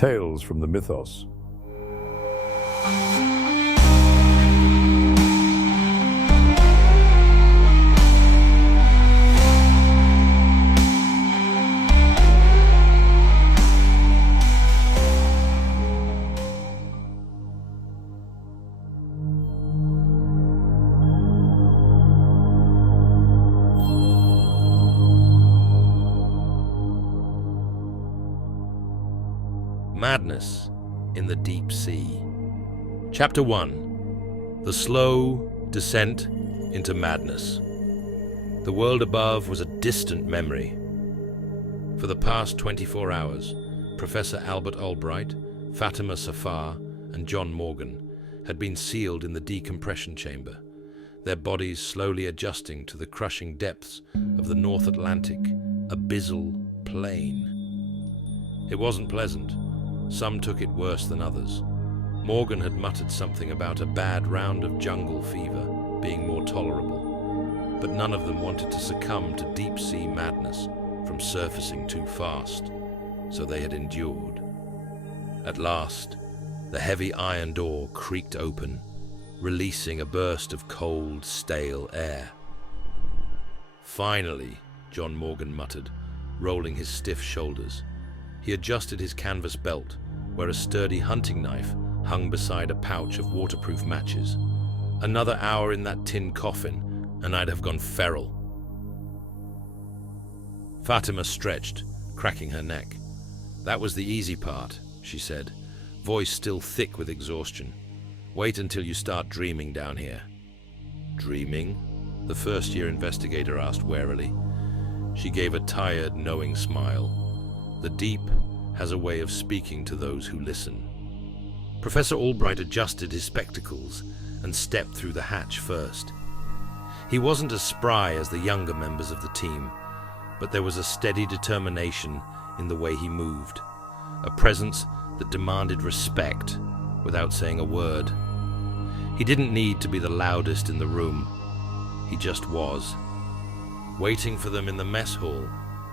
Tales from the Mythos. Madness in the Deep Sea. Chapter 1. The Slow Descent into Madness. The world above was a distant memory. For the past 24 hours, Professor Albert Albright, Fatima Safar, and John Morgan had been sealed in the decompression chamber, their bodies slowly adjusting to the crushing depths of the North Atlantic abyssal plain. It wasn't pleasant. Some took it worse than others. Morgan had muttered something about a bad round of jungle fever being more tolerable, but none of them wanted to succumb to deep-sea madness from surfacing too fast, so they had endured. At last, the heavy iron door creaked open, releasing a burst of cold, stale air. "Finally," John Morgan muttered, rolling his stiff shoulders. He adjusted his canvas belt, where a sturdy hunting knife hung beside a pouch of waterproof matches. Another hour in that tin coffin, and I'd have gone feral. Fatima stretched, cracking her neck. "That was the easy part," she said, voice still thick with exhaustion. "Wait until you start dreaming down here." "Dreaming?" the first-year investigator asked warily. She gave a tired, knowing smile. The deep has a way of speaking to those who listen. Professor Albright adjusted his spectacles and stepped through the hatch first. He wasn't as spry as the younger members of the team, but there was a steady determination in the way he moved, a presence that demanded respect without saying a word. He didn't need to be the loudest in the room. He just was. Waiting for them in the mess hall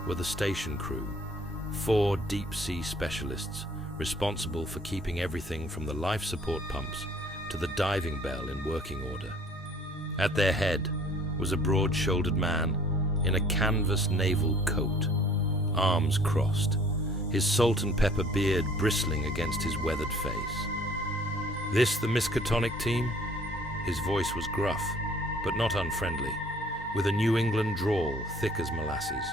were the station crew. 4 deep-sea specialists responsible for keeping everything from the life support pumps to the diving bell in working order. At their head was a broad-shouldered man in a canvas naval coat, arms crossed, his salt and pepper beard bristling against his weathered face. "This the Miskatonic team?" His voice was gruff, but not unfriendly, with a New England drawl thick as molasses.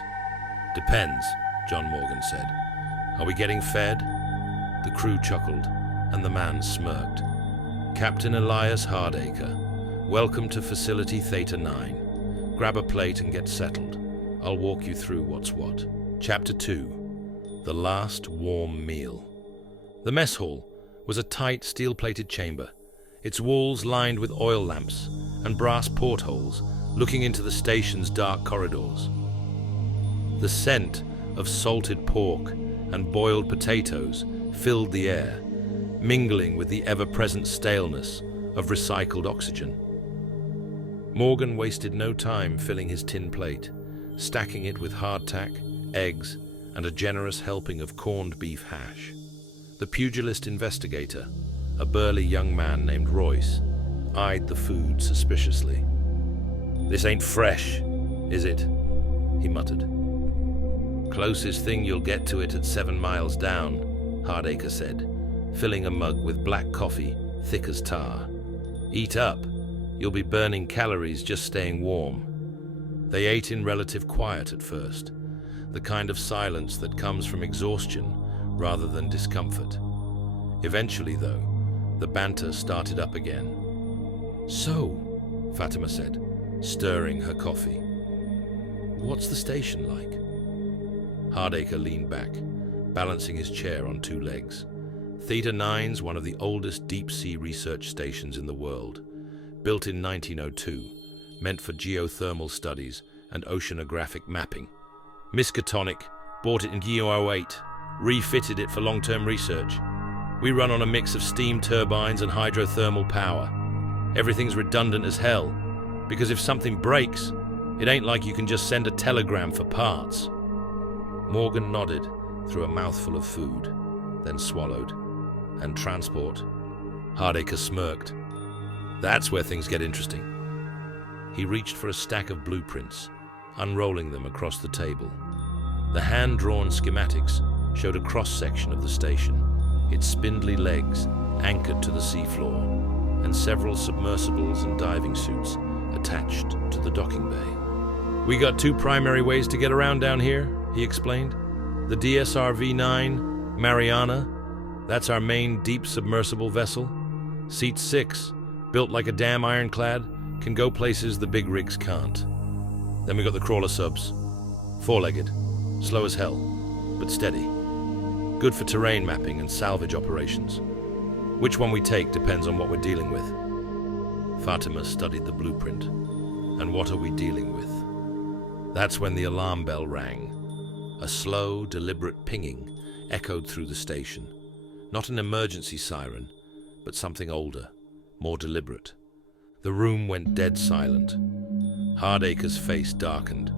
"Depends," John Morgan said. "Are we getting fed?" The crew chuckled, and the man smirked. "Captain Elias Hardacre, welcome to Facility Theta 9. Grab a plate and get settled. I'll walk you through what's what." Chapter 2. The Last Warm Meal. The mess hall was a tight, steel-plated chamber, its walls lined with oil lamps and brass portholes looking into the station's dark corridors. The scent of salted pork and boiled potatoes filled the air, mingling with the ever-present staleness of recycled oxygen. Morgan wasted no time filling his tin plate, stacking it with hardtack, eggs, and a generous helping of corned beef hash. The pugilist investigator, a burly young man named Royce, eyed the food suspiciously. "This ain't fresh, is it?" he muttered. "Closest thing you'll get to it at 7 miles down," Hardacre said, filling a mug with black coffee, thick as tar. "Eat up. You'll be burning calories just staying warm." They ate in relative quiet at first, the kind of silence that comes from exhaustion rather than discomfort. Eventually, though, the banter started up again. "So," Fatima said, stirring her coffee, "what's the station like?" Hardacre leaned back, balancing his chair on 2 legs. Theta 9's one of the oldest deep-sea research stations in the world, built in 1902, meant for geothermal studies and oceanographic mapping. Miskatonic bought it in 2008, refitted it for long-term research. We run on a mix of steam turbines and hydrothermal power. Everything's redundant as hell, because if something breaks, it ain't like you can just send a telegram for parts. Morgan nodded through a mouthful of food. then swallowed. And transport? Hardacre smirked. That's where things get interesting. He reached for a stack of blueprints, unrolling them across the table. The hand-drawn schematics showed a cross-section of the station, its spindly legs anchored to the seafloor, and several submersibles and diving suits attached to the docking bay. We got two primary ways to get around down here, he explained. The DSRV-9, Mariana, that's our main deep submersible vessel. Seat 6, built like a damn ironclad, can go places the big rigs can't. Then we got the crawler subs. Four-legged, slow as hell, but steady. Good for terrain mapping and salvage operations. Which one we take depends on what we're dealing with. Fatima studied the blueprint. And what are we dealing with? That's when the alarm bell rang. A slow, deliberate pinging echoed through the station. Not an emergency siren, but something older, more deliberate. The room went dead silent. Hardacre's face darkened.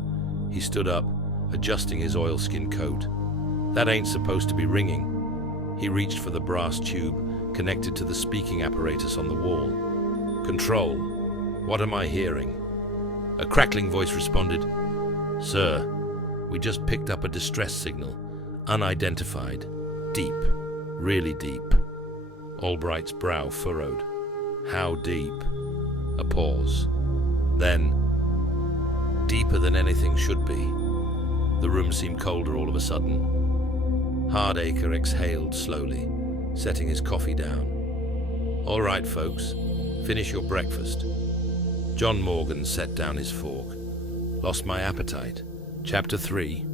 He stood up, adjusting his oilskin coat. That ain't supposed to be ringing. He reached for the brass tube connected to the speaking apparatus on the wall. Control, what am I hearing? A crackling voice responded. Sir, we just picked up a distress signal, unidentified, deep, really deep. Albright's brow furrowed. How deep? A pause. Then, deeper than anything should be. The room seemed colder all of a sudden. Hardacre exhaled slowly, setting his coffee down. All right, folks, finish your breakfast. John Morgan set down his fork. Lost my appetite. Chapter 3.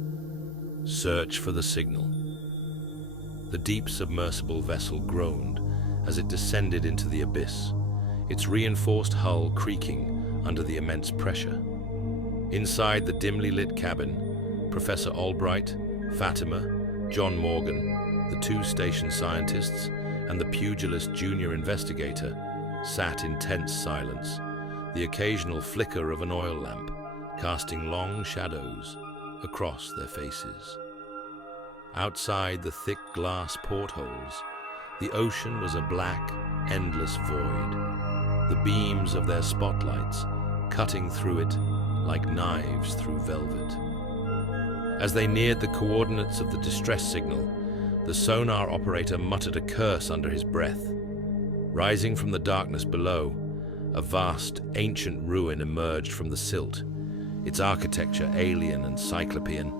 Search for the signal. The deep submersible vessel groaned as it descended into the abyss, its reinforced hull creaking under the immense pressure. Inside the dimly lit cabin, Professor Albright, Fatima, John Morgan, the two station scientists, and the pugilist junior investigator sat in tense silence, the occasional flicker of an oil lamp casting long shadows across their faces. Outside the thick glass portholes, the ocean was a black, endless void, the beams of their spotlights cutting through it like knives through velvet. As they neared the coordinates of the distress signal, the sonar operator muttered a curse under his breath. Rising from the darkness below, a vast, ancient ruin emerged from the silt, its architecture alien and cyclopean,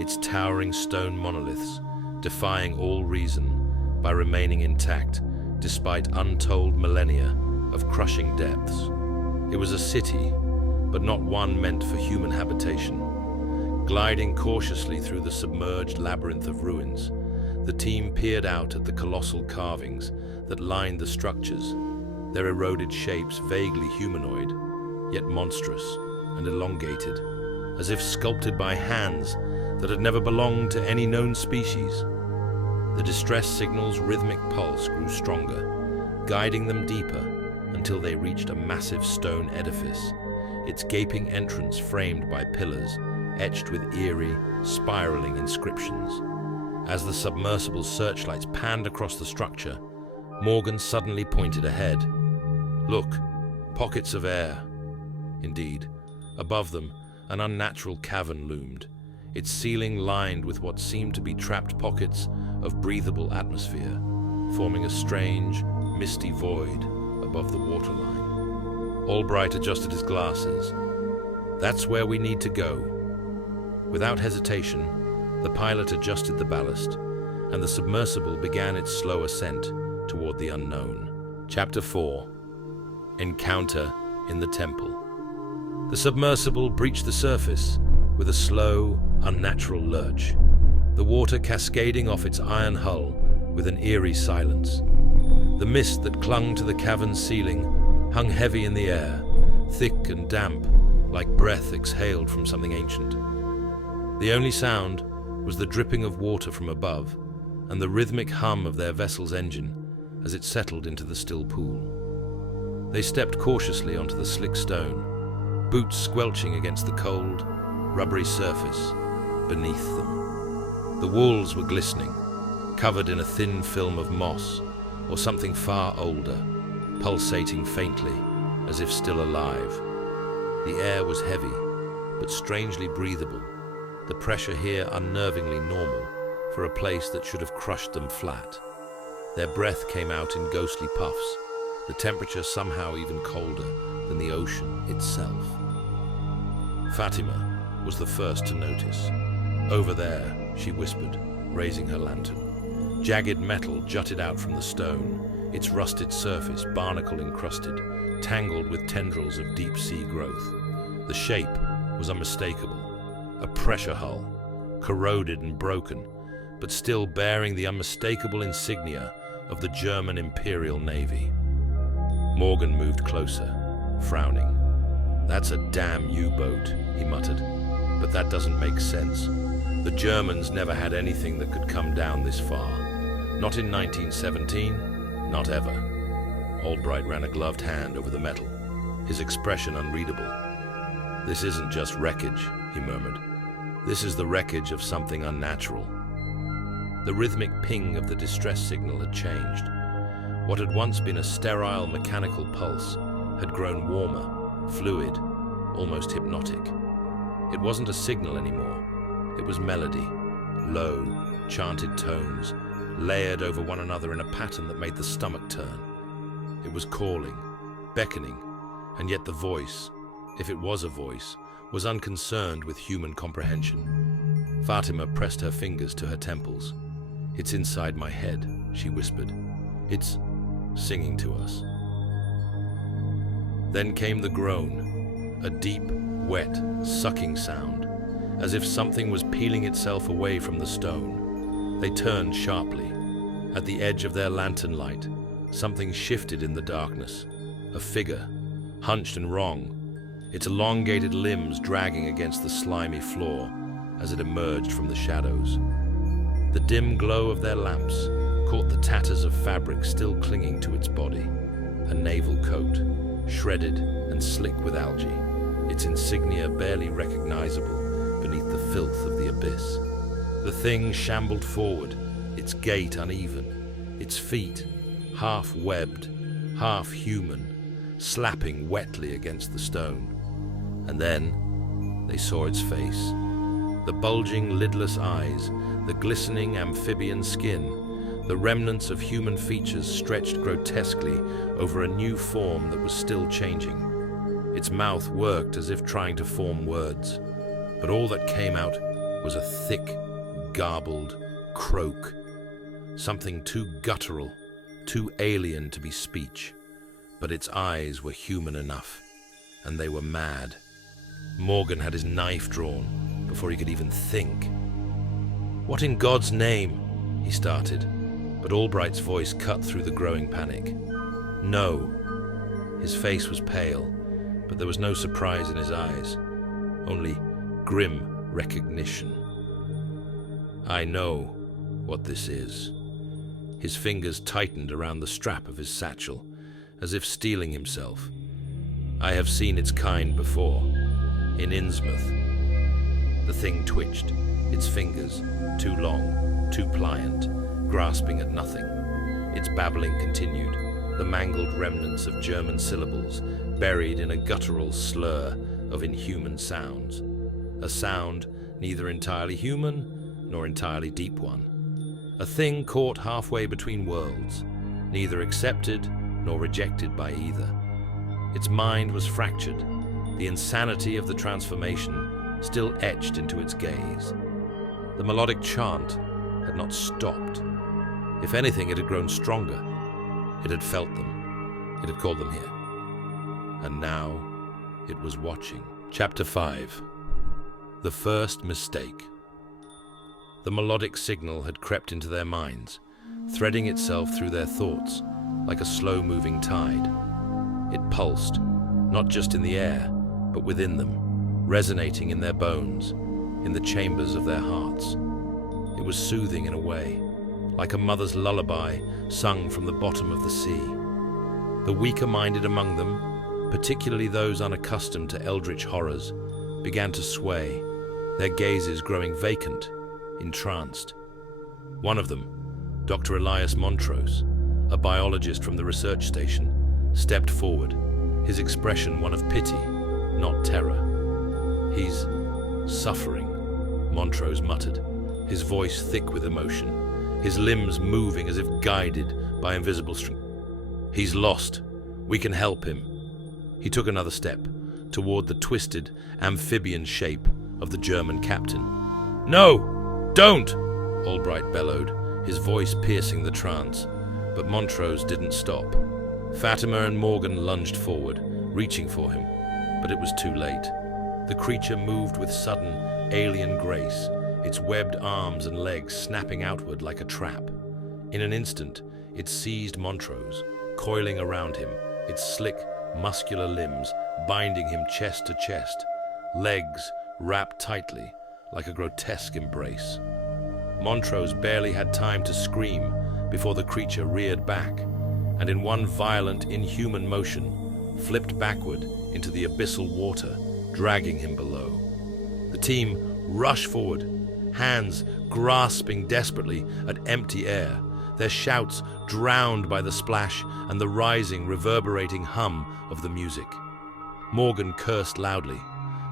its towering stone monoliths defying all reason by remaining intact despite untold millennia of crushing depths. It was a city, but not one meant for human habitation. Gliding cautiously through the submerged labyrinth of ruins, the team peered out at the colossal carvings that lined the structures, their eroded shapes vaguely humanoid, yet monstrous and elongated, as if sculpted by hands that had never belonged to any known species. The distress signal's rhythmic pulse grew stronger, guiding them deeper until they reached a massive stone edifice, its gaping entrance framed by pillars etched with eerie, spiraling inscriptions. As the submersible searchlights panned across the structure, Morgan suddenly pointed ahead. Look, pockets of air. Indeed, above them, an unnatural cavern loomed, its ceiling lined with what seemed to be trapped pockets of breathable atmosphere, forming a strange, misty void above the waterline. Albright adjusted his glasses. That's where we need to go. Without hesitation, the pilot adjusted the ballast, and the submersible began its slow ascent toward the unknown. Chapter 4. Encounter in the Temple. The submersible breached the surface with a slow, unnatural lurch, the water cascading off its iron hull with an eerie silence. The mist that clung to the cavern's ceiling hung heavy in the air, thick and damp, like breath exhaled from something ancient. The only sound was the dripping of water from above and the rhythmic hum of their vessel's engine as it settled into the still pool. They stepped cautiously onto the slick stone, boots squelching against the cold, rubbery surface beneath them. The walls were glistening, covered in a thin film of moss, or something far older, pulsating faintly, as if still alive. The air was heavy, but strangely breathable, the pressure here unnervingly normal for a place that should have crushed them flat. Their breath came out in ghostly puffs, the temperature somehow even colder than the ocean itself. Fatima was the first to notice. "Over there," she whispered, raising her lantern. Jagged metal jutted out from the stone, its rusted surface barnacle-encrusted, tangled with tendrils of deep-sea growth. The shape was unmistakable, a pressure hull, corroded and broken, but still bearing the unmistakable insignia of the German Imperial Navy. Morgan moved closer, frowning. "That's a damn U-boat," he muttered, "but that doesn't make sense. The Germans never had anything that could come down this far. Not in 1917, not ever." Albright ran a gloved hand over the metal, his expression unreadable. "This isn't just wreckage," he murmured. "This is the wreckage of something unnatural." The rhythmic ping of the distress signal had changed. What had once been a sterile mechanical pulse had grown warmer, fluid, almost hypnotic. It wasn't a signal anymore. It was melody, low, chanted tones, layered over one another in a pattern that made the stomach turn. It was calling, beckoning, and yet the voice, if it was a voice, was unconcerned with human comprehension. Fatima pressed her fingers to her temples. "It's inside my head," she whispered. "It's singing to us." Then came the groan, a deep, wet, sucking sound, as if something was peeling itself away from the stone. They turned sharply. At the edge of their lantern light, something shifted in the darkness. A figure, hunched and wrong, its elongated limbs dragging against the slimy floor as it emerged from the shadows. The dim glow of their lamps caught the tatters of fabric still clinging to its body, a naval coat, shredded and slick with algae, its insignia barely recognizable beneath the filth of the abyss. The thing shambled forward, its gait uneven, its feet half-webbed, half-human, slapping wetly against the stone. And then they saw its face. The bulging, lidless eyes, the glistening amphibian skin, the remnants of human features stretched grotesquely over a new form that was still changing. Its mouth worked as if trying to form words, but all that came out was a thick, garbled croak, something too guttural, too alien to be speech. But its eyes were human enough, and they were mad. Morgan had his knife drawn before he could even think. "What in God's name?" he started, but Albright's voice cut through the growing panic. "No." His face was pale, but there was no surprise in his eyes, only grim recognition. "I know what this is." His fingers tightened around the strap of his satchel, as if steeling himself. "I have seen its kind before, in Innsmouth." The thing twitched, its fingers, too long, too pliant, grasping at nothing. Its babbling continued, the mangled remnants of German syllables buried in a guttural slur of inhuman sounds. A sound neither entirely human nor entirely deep one. A thing caught halfway between worlds, neither accepted nor rejected by either. Its mind was fractured, the insanity of the transformation still etched into its gaze. The melodic chant had not stopped. If anything, it had grown stronger. It had felt them. It had called them here. And now it was watching. Chapter 5. The First Mistake. The melodic signal had crept into their minds, threading itself through their thoughts like a slow-moving tide. It pulsed, not just in the air, but within them, resonating in their bones, in the chambers of their hearts. It was soothing in a way, like a mother's lullaby sung from the bottom of the sea. The weaker-minded among them, particularly those unaccustomed to Eldritch horrors, began to sway, their gazes growing vacant, entranced. One of them, Dr. Elias Montrose, a biologist from the research station, stepped forward, his expression one of pity, not terror. "He's suffering," Montrose muttered, his voice thick with emotion, his limbs moving as if guided by invisible strength. "He's lost. We can help him." He took another step toward the twisted, amphibian shape of the German captain. "No! Don't!" Albright bellowed, his voice piercing the trance, but Montrose didn't stop. Fatima and Morgan lunged forward, reaching for him, but it was too late. The creature moved with sudden, alien grace, its webbed arms and legs snapping outward like a trap. In an instant, it seized Montrose, coiling around him, its slick, muscular limbs binding him chest to chest, legs wrapped tightly like a grotesque embrace. Montrose barely had time to scream before the creature reared back, and in one violent, inhuman motion, flipped backward into the abyssal water, dragging him below. The team rushed forward, hands grasping desperately at empty air, their shouts drowned by the splash and the rising, reverberating hum of the music. Morgan cursed loudly.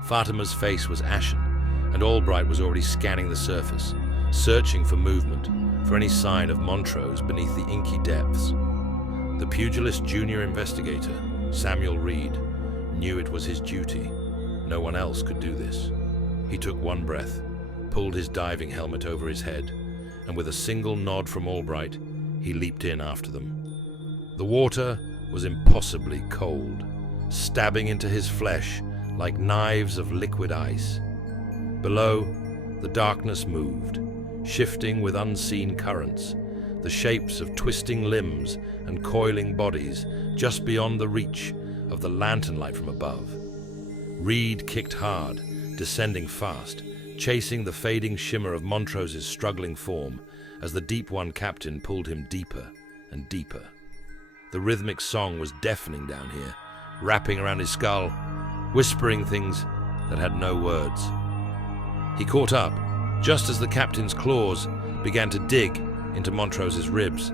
Fatima's face was ashen, and Albright was already scanning the surface, searching for movement, for any sign of Montrose beneath the inky depths. The pugilist junior investigator, Samuel Reed, knew it was his duty. No one else could do this. He took one breath, pulled his diving helmet over his head, and with a single nod from Albright, he leaped in after them. The water was impossibly cold, stabbing into his flesh like knives of liquid ice. Below, the darkness moved, shifting with unseen currents, the shapes of twisting limbs and coiling bodies just beyond the reach of the lantern light from above. Reed kicked hard, descending fast, chasing the fading shimmer of Montrose's struggling form as the Deep One captain pulled him deeper and deeper. The rhythmic song was deafening down here, wrapping around his skull, whispering things that had no words. He caught up, just as the captain's claws began to dig into Montrose's ribs,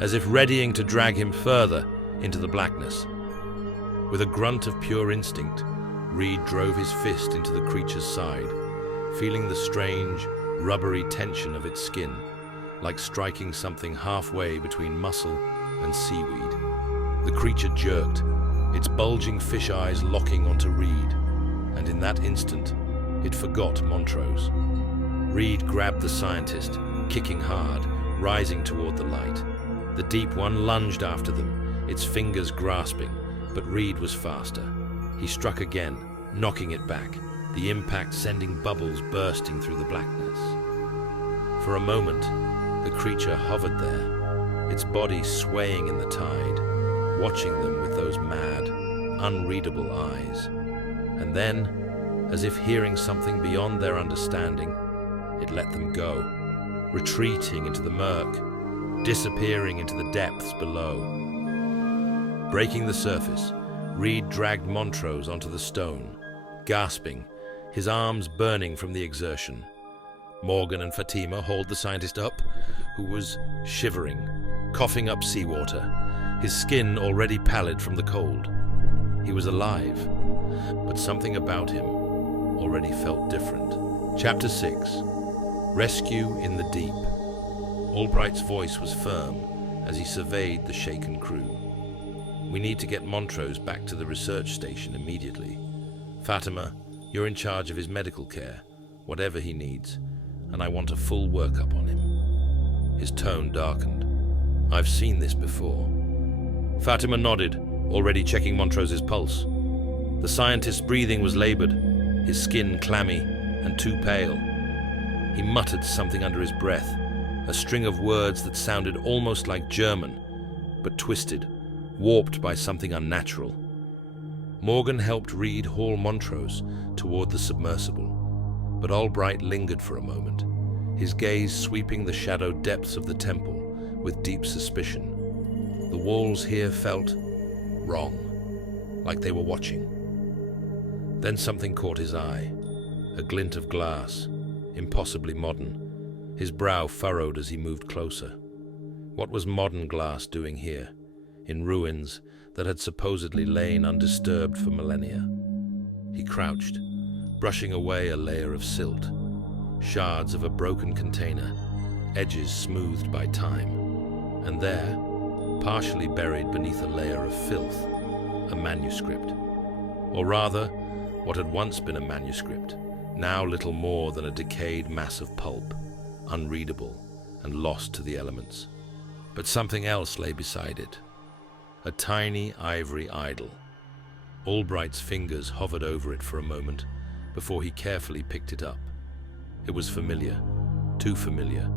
as if readying to drag him further into the blackness. With a grunt of pure instinct, Reed drove his fist into the creature's side, feeling the strange, rubbery tension of its skin, like striking something halfway between muscle and seaweed. The creature jerked, its bulging fish eyes locking onto Reed, and in that instant, it forgot Montrose. Reed grabbed the scientist, kicking hard, rising toward the light. The Deep One lunged after them, its fingers grasping, but Reed was faster. He struck again, knocking it back, the impact sending bubbles bursting through the blackness. For a moment, the creature hovered there, its body swaying in the tide, watching them with those mad, unreadable eyes. And then, as if hearing something beyond their understanding, it let them go, retreating into the murk, disappearing into the depths below. Breaking the surface, Reed dragged Montrose onto the stone, gasping, his arms burning from the exertion. Morgan and Fatima hauled the scientist up, who was shivering, coughing up seawater, his skin already pallid from the cold. He was alive, but something about him already felt different. Chapter 6. Rescue in the Deep. Albright's voice was firm as he surveyed the shaken crew. "We need to get Montrose back to the research station immediately. Fatima, you're in charge of his medical care, whatever he needs, and I want a full workup on him." His tone darkened. "I've seen this before." Fatima nodded, already checking Montrose's pulse. The scientist's breathing was labored, his skin clammy and too pale. He muttered something under his breath, a string of words that sounded almost like German, but twisted, warped by something unnatural. Morgan helped Reed haul Montrose toward the submersible, but Albright lingered for a moment, his gaze sweeping the shadowed depths of the temple with deep suspicion. The walls here felt wrong, like they were watching. Then something caught his eye, a glint of glass, impossibly modern. His brow furrowed as he moved closer. What was modern glass doing here, in ruins that had supposedly lain undisturbed for millennia? He crouched, brushing away a layer of silt, shards of a broken container, edges smoothed by time. And there, partially buried beneath a layer of filth, a manuscript. Or rather, what had once been a manuscript, now little more than a decayed mass of pulp, unreadable and lost to the elements. But something else lay beside it. A tiny ivory idol. Albright's fingers hovered over it for a moment before he carefully picked it up. It was familiar, too familiar,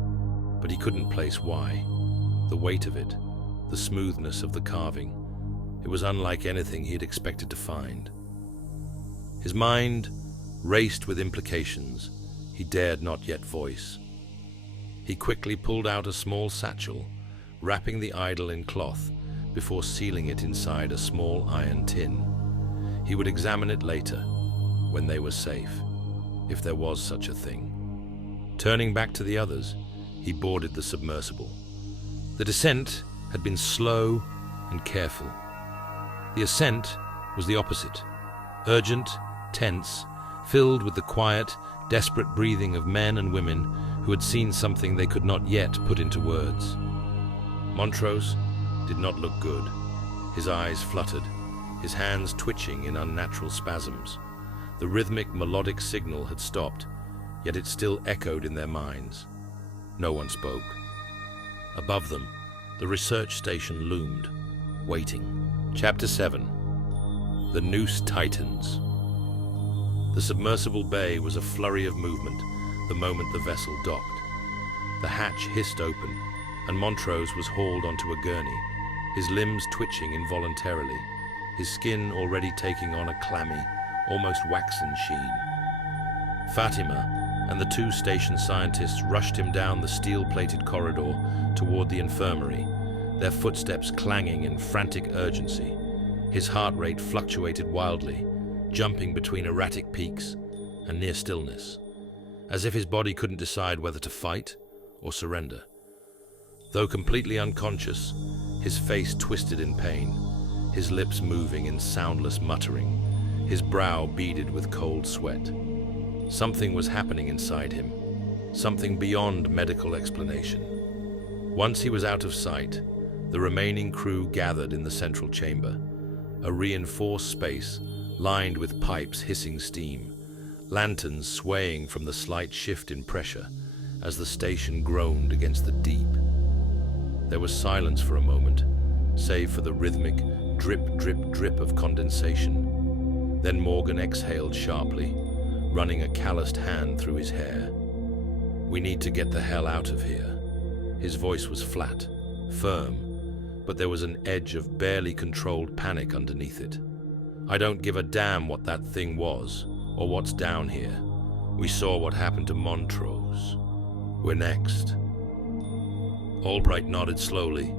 but he couldn't place why. The weight of it, the smoothness of the carving, it was unlike anything he had expected to find. His mind raced with implications he dared not yet voice. He quickly pulled out a small satchel, wrapping the idol in cloth before sealing it inside a small iron tin. He would examine it later, when they were safe, if there was such a thing. Turning back to the others, he boarded the submersible. The descent had been slow and careful. The ascent was the opposite, urgent, tense, filled with the quiet, desperate breathing of men and women who had seen something they could not yet put into words. Montrose did not look good. His eyes fluttered, his hands twitching in unnatural spasms. The rhythmic, melodic signal had stopped, yet it still echoed in their minds. No one spoke. Above them, the research station loomed, waiting. Chapter 7. The Noose Titans. The submersible bay was a flurry of movement the moment the vessel docked. The hatch hissed open, and Montrose was hauled onto a gurney, his limbs twitching involuntarily, his skin already taking on a clammy, almost waxen sheen. Fatima and the two station scientists rushed him down the steel-plated corridor toward the infirmary, their footsteps clanging in frantic urgency. His heart rate fluctuated wildly, jumping between erratic peaks and near stillness, as if his body couldn't decide whether to fight or surrender. Though completely unconscious, his face twisted in pain, his lips moving in soundless muttering, his brow beaded with cold sweat. Something was happening inside him, something beyond medical explanation. Once he was out of sight, the remaining crew gathered in the central chamber, a reinforced space lined with pipes hissing steam, lanterns swaying from the slight shift in pressure as the station groaned against the deep. There was silence for a moment, save for the rhythmic drip, drip, drip of condensation. Then Morgan exhaled sharply, running a calloused hand through his hair. "We need to get the hell out of here." His voice was flat, firm, but there was an edge of barely controlled panic underneath it. "I don't give a damn what that thing was, or what's down here. We saw what happened to Montrose. We're next." Albright nodded slowly,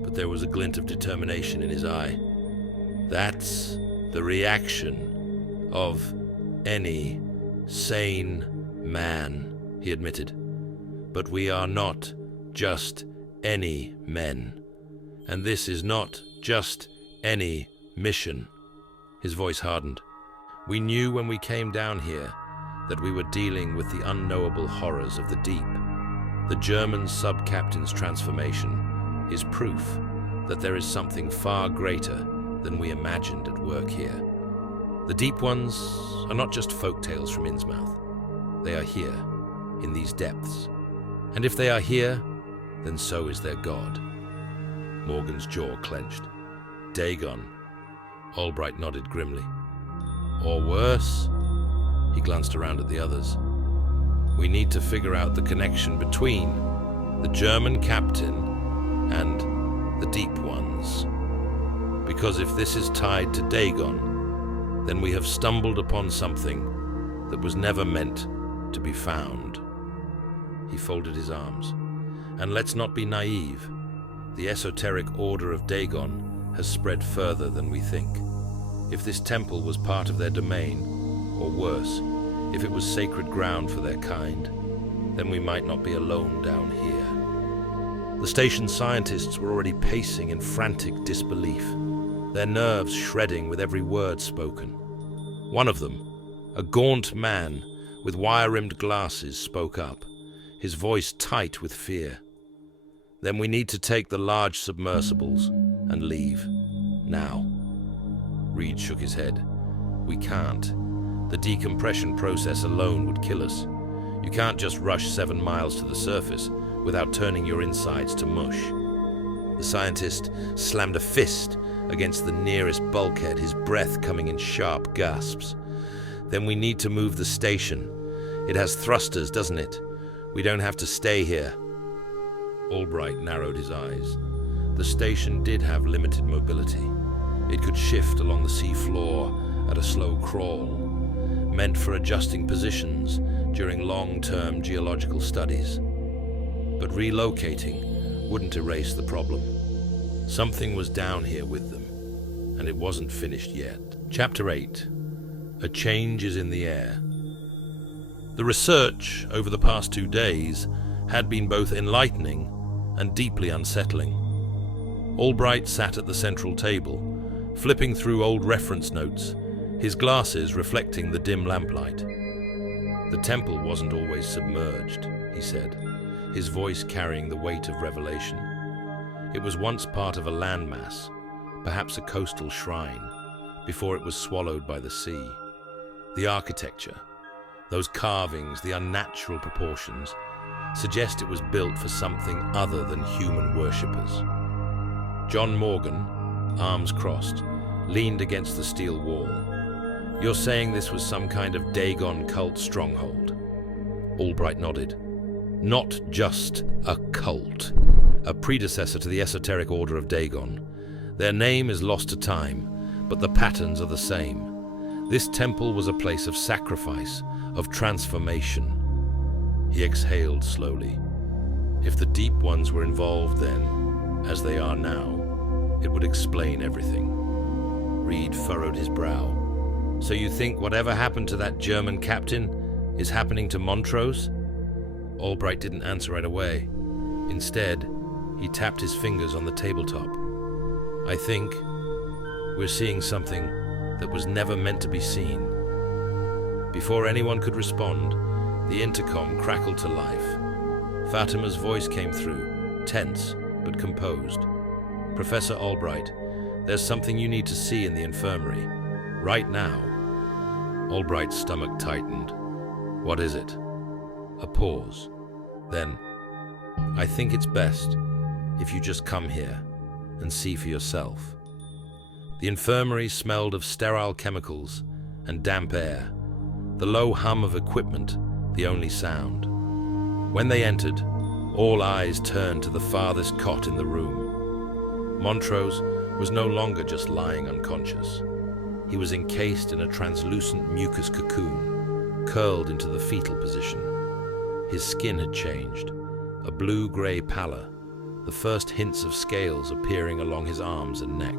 but there was a glint of determination in his eye. "That's the reaction of any sane man," he admitted. "But we are not just any men. And this is not just any mission." His voice hardened. "We knew when we came down here that we were dealing with the unknowable horrors of the deep. The German sub-captain's transformation is proof that there is something far greater than we imagined at work here. The Deep Ones are not just folktales from Innsmouth. They are here, in these depths. And if they are here, then so is their god." Morgan's jaw clenched. "Dagon." Albright nodded grimly. "Or worse?" He glanced around at the others. "We need to figure out the connection between the German captain and the Deep Ones. Because if this is tied to Dagon, then we have stumbled upon something that was never meant to be found." He folded his arms. "And let's not be naive. The esoteric order of Dagon has spread further than we think. If this temple was part of their domain, or worse, if it was sacred ground for their kind, then we might not be alone down here." The station scientists were already pacing in frantic disbelief, their nerves shredding with every word spoken. One of them, a gaunt man with wire-rimmed glasses, spoke up, his voice tight with fear. "Then we need to take the large submersibles and leave. Now." Reed shook his head. "We can't. The decompression process alone would kill us. You can't just rush 7 miles to the surface without turning your insides to mush." The scientist slammed a fist against the nearest bulkhead, his breath coming in sharp gasps. "Then we need to move the station. It has thrusters, doesn't it? We don't have to stay here." Albright narrowed his eyes. The station did have limited mobility. It could shift along the sea floor at a slow crawl, meant for adjusting positions during long-term geological studies. But relocating wouldn't erase the problem. Something was down here with them, and it wasn't finished yet. Chapter 8. A change is in the air. The research over the past 2 days had been both enlightening and deeply unsettling. Albright sat at the central table, flipping through old reference notes, his glasses reflecting the dim lamplight. "The temple wasn't always submerged," he said, his voice carrying the weight of revelation. "It was once part of a landmass, perhaps a coastal shrine, before it was swallowed by the sea. The architecture, those carvings, the unnatural proportions, suggest it was built for something other than human worshippers." John Morgan, arms crossed, leaned against the steel wall. "You're saying this was some kind of Dagon cult stronghold?" Albright nodded. "Not just a cult, a predecessor to the esoteric order of Dagon. Their name is lost to time, but the patterns are the same. This temple was a place of sacrifice, of transformation." He exhaled slowly. "If the deep ones were involved then, as they are now, it would explain everything." Reed furrowed his brow. "So you think whatever happened to that German captain is happening to Montrose?" Albright didn't answer right away. Instead, he tapped his fingers on the tabletop. "I think we're seeing something that was never meant to be seen." Before anyone could respond, the intercom crackled to life. Fatima's voice came through, tense but composed. "Professor Albright, there's something you need to see in the infirmary. Right now." Albright's stomach tightened. "What is it?" A pause. Then, "I think it's best if you just come here and see for yourself." The infirmary smelled of sterile chemicals and damp air, the low hum of equipment the only sound. When they entered, all eyes turned to the farthest cot in the room. Montrose was no longer just lying unconscious. He was encased in a translucent mucus cocoon, curled into the fetal position. His skin had changed, a blue-gray pallor, the first hints of scales appearing along his arms and neck.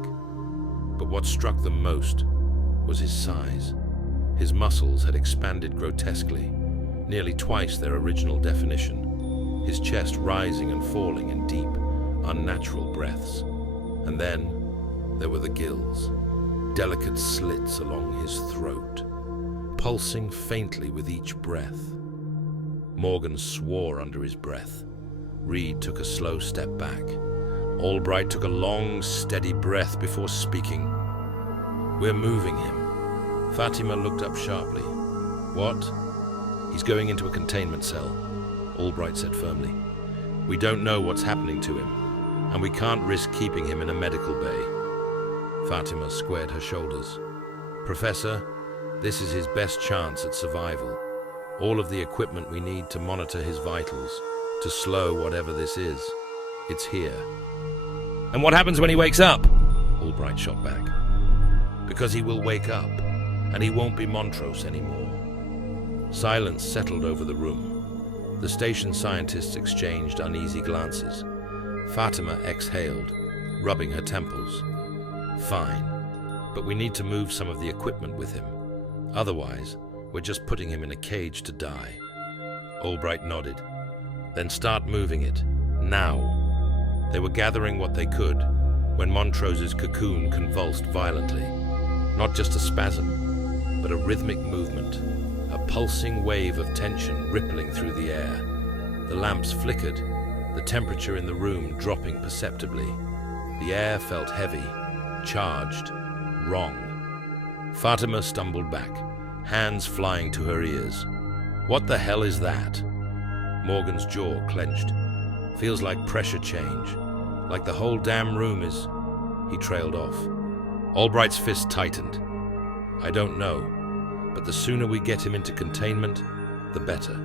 But what struck them most was his size. His muscles had expanded grotesquely, nearly twice their original definition, his chest rising and falling in deep, unnatural breaths. And then there were the gills, delicate slits along his throat, pulsing faintly with each breath. Morgan swore under his breath. Reed took a slow step back. Albright took a long, steady breath before speaking. "We're moving him." Fatima looked up sharply. "What?" "He's going into a containment cell," Albright said firmly. "We don't know what's happening to him, and we can't risk keeping him in a medical bay." Fatima squared her shoulders. "Professor, this is his best chance at survival. All of the equipment we need to monitor his vitals, to slow whatever this is, it's here." "And what happens when he wakes up?" Albright shot back. "Because he will wake up, and he won't be Montrose anymore." Silence settled over the room. The station scientists exchanged uneasy glances. Fatima exhaled, rubbing her temples. "Fine, but we need to move some of the equipment with him. Otherwise, we're just putting him in a cage to die." Albright nodded. "Then start moving it, now." They were gathering what they could when Montrose's cocoon convulsed violently. Not just a spasm, but a rhythmic movement, a pulsing wave of tension rippling through the air. The lamps flickered, the temperature in the room dropping perceptibly. The air felt heavy, charged, wrong. Fatima stumbled back, hands flying to her ears. "What the hell is that?" Morgan's jaw clenched. "Feels like pressure change, like the whole damn room is..." He trailed off. Albright's fist tightened. "I don't know, but the sooner we get him into containment, the better."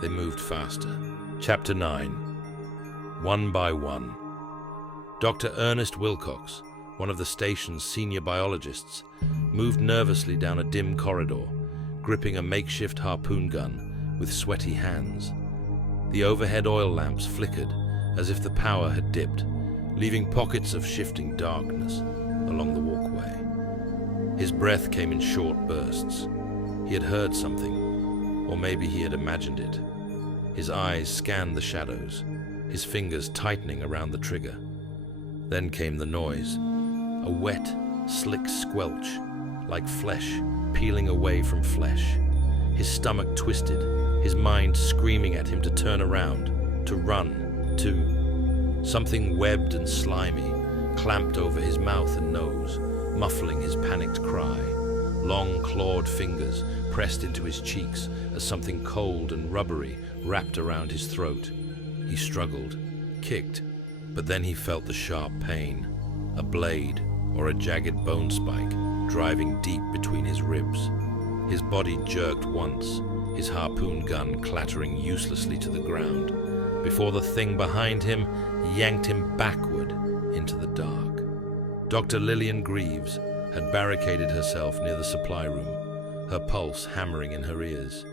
They moved faster. Chapter 9. One by one. Dr. Ernest Wilcox, one of the station's senior biologists, moved nervously down a dim corridor, gripping a makeshift harpoon gun with sweaty hands. The overhead oil lamps flickered as if the power had dipped, leaving pockets of shifting darkness along the walkway. His breath came in short bursts. He had heard something, or maybe he had imagined it. His eyes scanned the shadows, his fingers tightening around the trigger. Then came the noise, a wet, slick squelch, like flesh peeling away from flesh. His stomach twisted, his mind screaming at him to turn around, to run, to... Something webbed and slimy clamped over his mouth and nose, muffling his panicked cry. Long clawed fingers pressed into his cheeks as something cold and rubbery wrapped around his throat. He struggled, kicked, but then he felt the sharp pain, a blade or a jagged bone spike driving deep between his ribs. His body jerked once, his harpoon gun clattering uselessly to the ground, before the thing behind him yanked him backward into the dark. Dr. Lillian Greaves had barricaded herself near the supply room, her pulse hammering in her ears.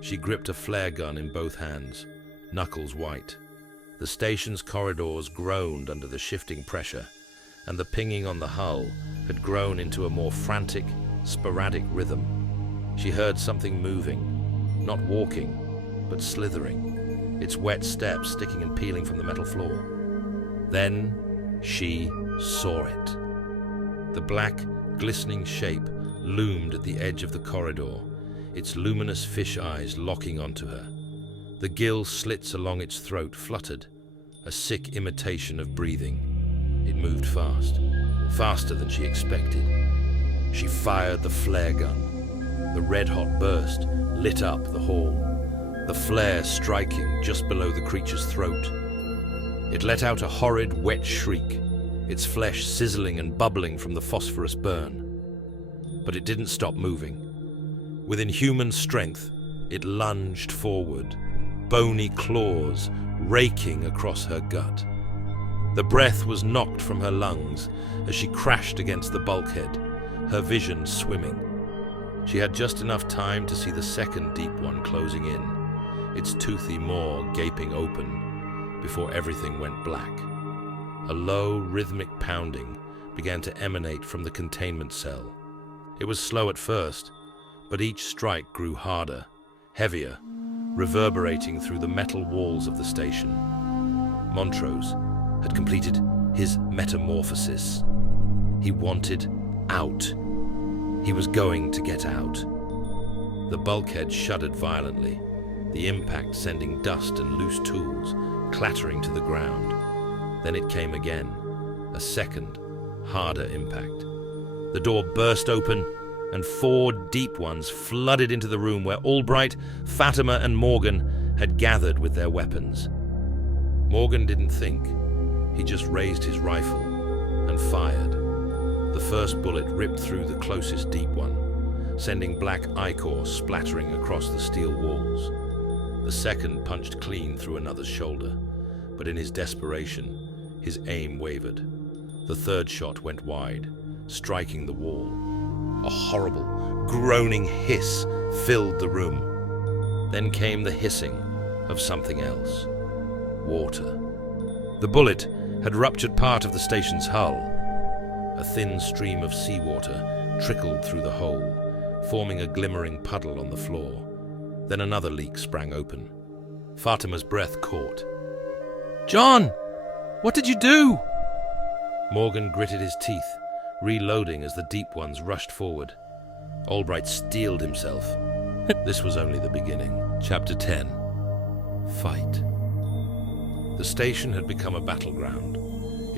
She gripped a flare gun in both hands, knuckles white. The station's corridors groaned under the shifting pressure, and the pinging on the hull had grown into a more frantic, sporadic rhythm. She heard something moving, not walking, but slithering, its wet steps sticking and peeling from the metal floor. Then she saw it. The black, glistening shape loomed at the edge of the corridor, its luminous fish eyes locking onto her. The gill slits along its throat fluttered, a sick imitation of breathing. It moved fast, faster than she expected. She fired the flare gun. The red-hot burst lit up the hall, the flare striking just below the creature's throat. It let out a horrid, wet shriek, its flesh sizzling and bubbling from the phosphorus burn. But it didn't stop moving. With inhuman strength, it lunged forward, bony claws raking across her gut. The breath was knocked from her lungs as she crashed against the bulkhead, her vision swimming. She had just enough time to see the second deep one closing in, its toothy maw gaping open, before everything went black. A low, rhythmic pounding began to emanate from the containment cell. It was slow at first, but each strike grew harder, heavier, reverberating through the metal walls of the station. Montrose had completed his metamorphosis. He wanted out. He was going to get out. The bulkhead shuddered violently, the impact sending dust and loose tools clattering to the ground. Then it came again, a second, harder impact. The door burst open, and 4 deep ones flooded into the room where Albright, Fatima, and Morgan had gathered with their weapons. Morgan didn't think. He just raised his rifle and fired. The first bullet ripped through the closest deep one, sending black ichor splattering across the steel walls. The second punched clean through another's shoulder, but in his desperation, his aim wavered. The third shot went wide, striking the wall. A horrible, groaning hiss filled the room. Then came the hissing of something else. Water. The bullet had ruptured part of the station's hull. A thin stream of seawater trickled through the hole, forming a glimmering puddle on the floor. Then another leak sprang open. Fatima's breath caught. "John!" What did you do? Morgan gritted his teeth, reloading as the Deep Ones rushed forward. Albright steeled himself. This was only the beginning. Chapter 10. Fight. The station had become a battleground,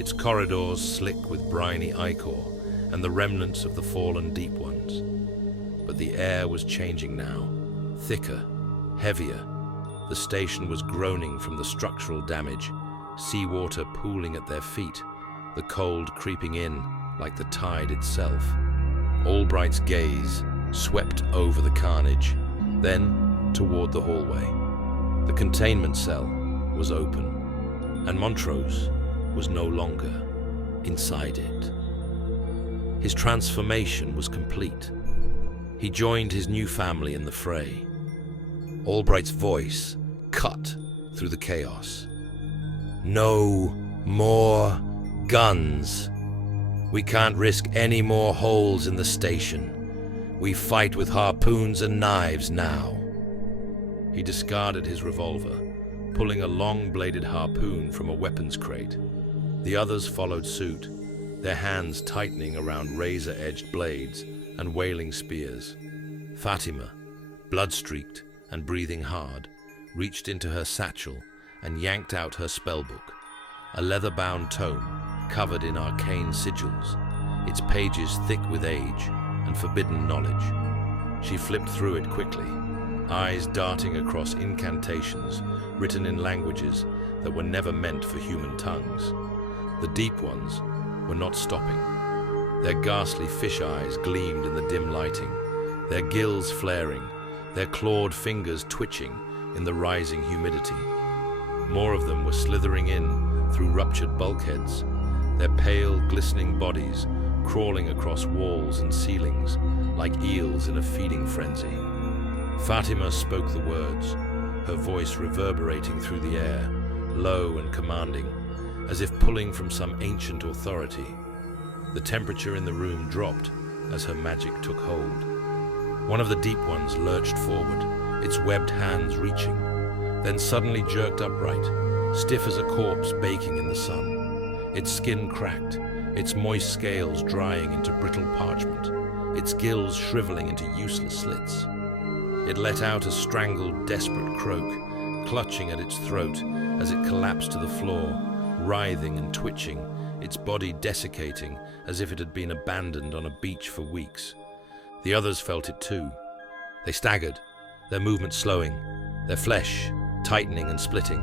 its corridors slick with briny ichor and the remnants of the fallen Deep Ones. But the air was changing now, thicker, heavier. The station was groaning from the structural damage, seawater pooling at their feet, the cold creeping in like the tide itself. Albright's gaze swept over the carnage, then toward the hallway. The containment cell was open, and Montrose was no longer inside it. His transformation was complete. He joined his new family in the fray. Albright's voice cut through the chaos. No more guns. We can't risk any more holes in the station. We fight with harpoons and knives now. He discarded his revolver, pulling a long-bladed harpoon from a weapons crate. The others followed suit, their hands tightening around razor-edged blades and wailing spears. Fatima, blood-streaked and breathing hard, reached into her satchel and yanked out her spellbook, a leather-bound tome covered in arcane sigils, its pages thick with age and forbidden knowledge. She flipped through it quickly, eyes darting across incantations written in languages that were never meant for human tongues. The Deep Ones were not stopping. Their ghastly fish eyes gleamed in the dim lighting, their gills flaring, their clawed fingers twitching in the rising humidity. More of them were slithering in through ruptured bulkheads, their pale, glistening bodies crawling across walls and ceilings like eels in a feeding frenzy. Fatima spoke the words, her voice reverberating through the air, low and commanding, as if pulling from some ancient authority. The temperature in the room dropped as her magic took hold. One of the Deep Ones lurched forward, its webbed hands reaching, then suddenly jerked upright, stiff as a corpse baking in the sun. Its skin cracked, its moist scales drying into brittle parchment, its gills shriveling into useless slits. It let out a strangled, desperate croak, clutching at its throat as it collapsed to the floor, writhing and twitching, its body desiccating as if it had been abandoned on a beach for weeks. The others felt it too. They staggered, their movement slowing, their flesh tightening and splitting,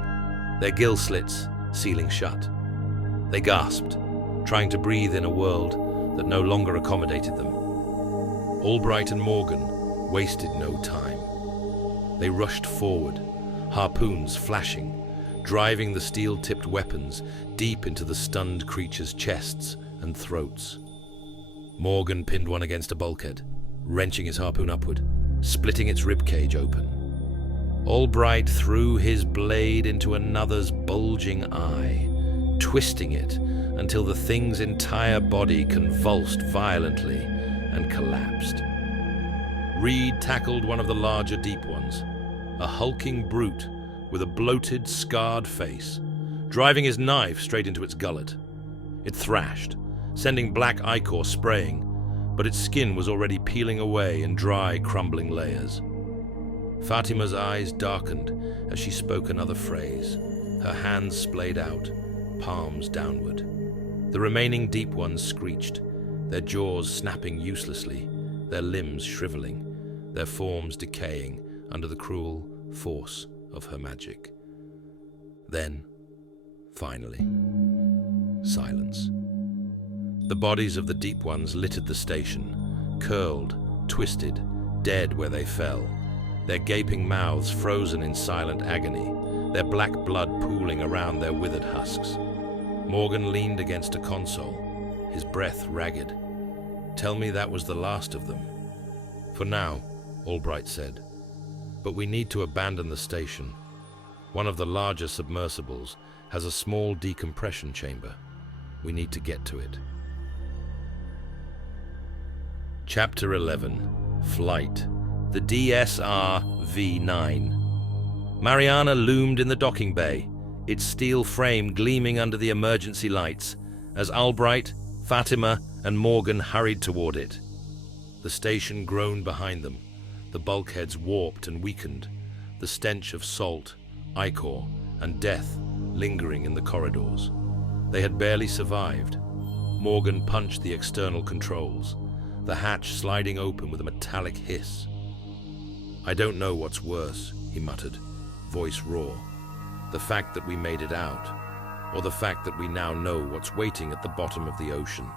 their gill slits sealing shut. They gasped, trying to breathe in a world that no longer accommodated them. Albright and Morgan wasted no time. They rushed forward, harpoons flashing, driving the steel-tipped weapons deep into the stunned creatures' chests and throats. Morgan pinned one against a bulkhead, wrenching his harpoon upward, splitting its ribcage open. Albright threw his blade into another's bulging eye, twisting it until the thing's entire body convulsed violently and collapsed. Reed tackled one of the larger Deep Ones, a hulking brute with a bloated, scarred face, driving his knife straight into its gullet. It thrashed, sending black ichor spraying, but its skin was already peeling away in dry, crumbling layers. Fatima's eyes darkened as she spoke another phrase, her hands splayed out, palms downward. The remaining Deep Ones screeched, their jaws snapping uselessly, their limbs shriveling, their forms decaying under the cruel force of her magic. Then, finally, silence. The bodies of the Deep Ones littered the station, curled, twisted, dead where they fell, their gaping mouths frozen in silent agony, their black blood pooling around their withered husks. Morgan leaned against a console, his breath ragged. "Tell me that was the last of them." "For now," Albright said. "But we need to abandon the station. One of the larger submersibles has a small decompression chamber. We need to get to it." Chapter 11. Flight. The DSR-V9. Mariana loomed in the docking bay, its steel frame gleaming under the emergency lights, as Albright, Fatima, and Morgan hurried toward it. The station groaned behind them, the bulkheads warped and weakened, the stench of salt, ichor, and death lingering in the corridors. They had barely survived. Morgan punched the external controls, the hatch sliding open with a metallic hiss. "I don't know what's worse," he muttered, voice raw. "The fact that we made it out, or the fact that we now know what's waiting at the bottom of the ocean."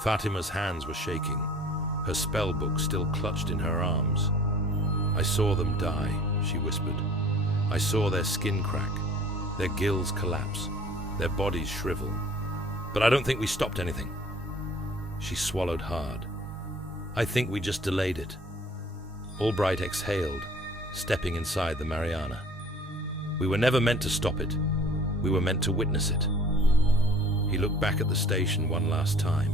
Fatima's hands were shaking, her spellbook still clutched in her arms. "I saw them die," she whispered. "I saw their skin crack, their gills collapse, their bodies shrivel. But I don't think we stopped anything." She swallowed hard. "I think we just delayed it." Albright exhaled, stepping inside the Mariana. "We were never meant to stop it. We were meant to witness it." He looked back at the station one last time.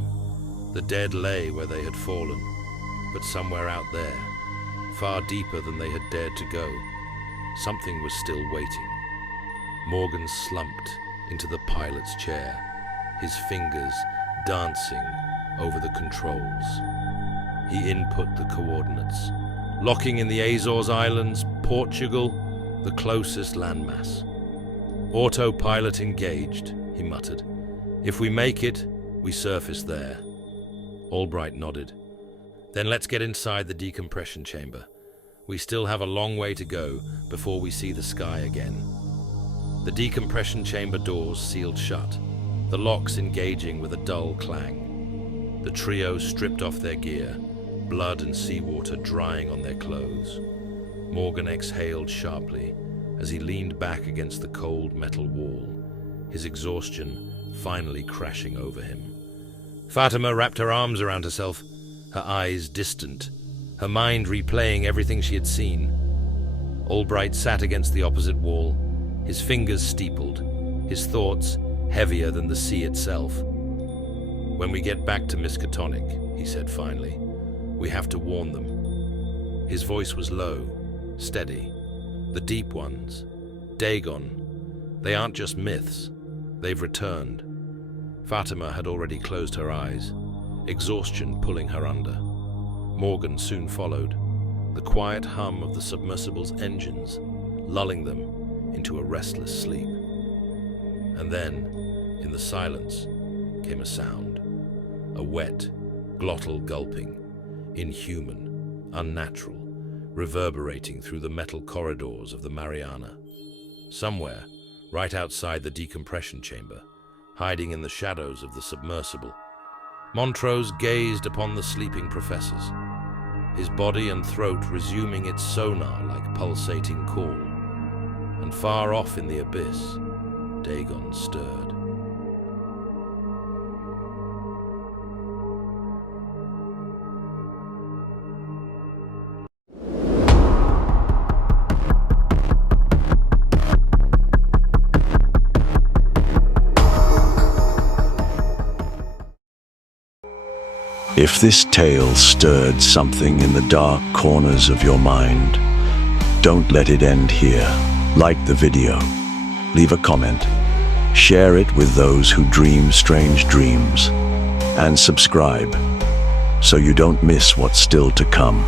The dead lay where they had fallen, but somewhere out there, far deeper than they had dared to go, something was still waiting. Morgan slumped into the pilot's chair, his fingers dancing over the controls. He input the coordinates, locking in the Azores Islands, Portugal, the closest landmass. "Autopilot engaged," he muttered. "If we make it, we surface there." Albright nodded. "Then let's get inside the decompression chamber. We still have a long way to go before we see the sky again." The decompression chamber doors sealed shut, the locks engaging with a dull clang. The trio stripped off their gear, blood and seawater drying on their clothes. Morgan exhaled sharply as he leaned back against the cold metal wall, his exhaustion finally crashing over him. Fatima wrapped her arms around herself, her eyes distant, her mind replaying everything she had seen. Albright sat against the opposite wall, his fingers steepled, his thoughts heavier than the sea itself. "When we get back to Miskatonic," he said finally, "we have to warn them." His voice was low, steady. "The deep ones, Dagon, they aren't just myths, they've returned." Fatima had already closed her eyes, exhaustion pulling her under. Morgan soon followed, the quiet hum of the submersible's engines lulling them into a restless sleep. And then, in the silence, came a sound. A wet, glottal gulping, inhuman, unnatural, reverberating through the metal corridors of the Mariana. Somewhere, right outside the decompression chamber, hiding in the shadows of the submersible, Montrose gazed upon the sleeping professors, his body and throat resuming its sonar-like pulsating call. And far off in the abyss, Dagon stirred. If this tale stirred something in the dark corners of your mind, don't let it end here. Like the video, leave a comment, share it with those who dream strange dreams, and subscribe so you don't miss what's still to come.